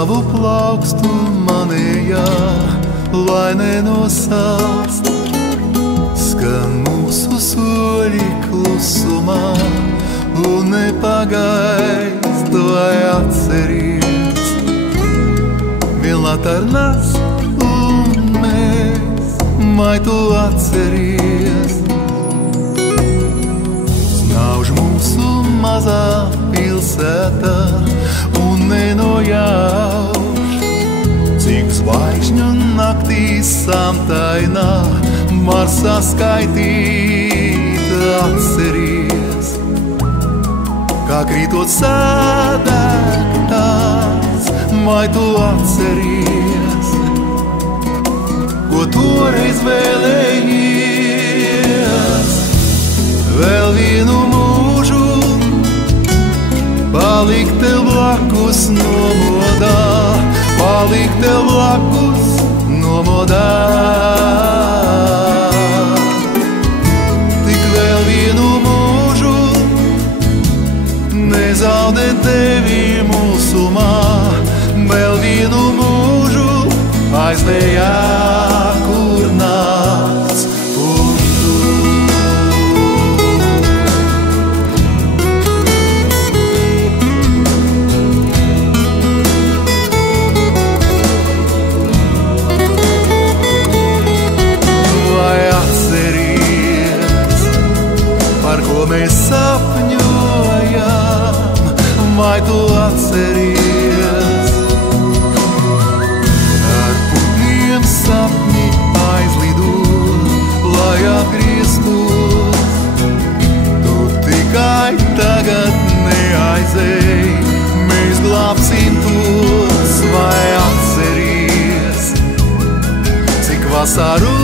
savu plaukstu manējā, lai nenosalst. Skan mūsu soļi klusumā un nepagaist, vai atceries. Vilnāt ar nas un mēs, vai tu atceries. Snauž mūsu mazā pilsētā un nenojauš, cik zvaigžņu naktī samtainā var saskaitīt. Atceries, kā krītot sādēktās, vai tu atceries, ko toreiz vēlējies. Vēl vienu mūžu palikt tev blakus nomodā, palikt tev blakus nomodā. Tik vēl vienu mūžu nezaudēt tevi mūsumā, vēl vienu mūžu aizvējā, kur nāc un tu. Vai atceries, par ko mēs sapņojam, vai tu atceries? Ar putniem sapņi aizlido, lai atgrieztos. Tu tikai tagad neaizej, mēs glābsim tos. Vai atceries, cik vasaru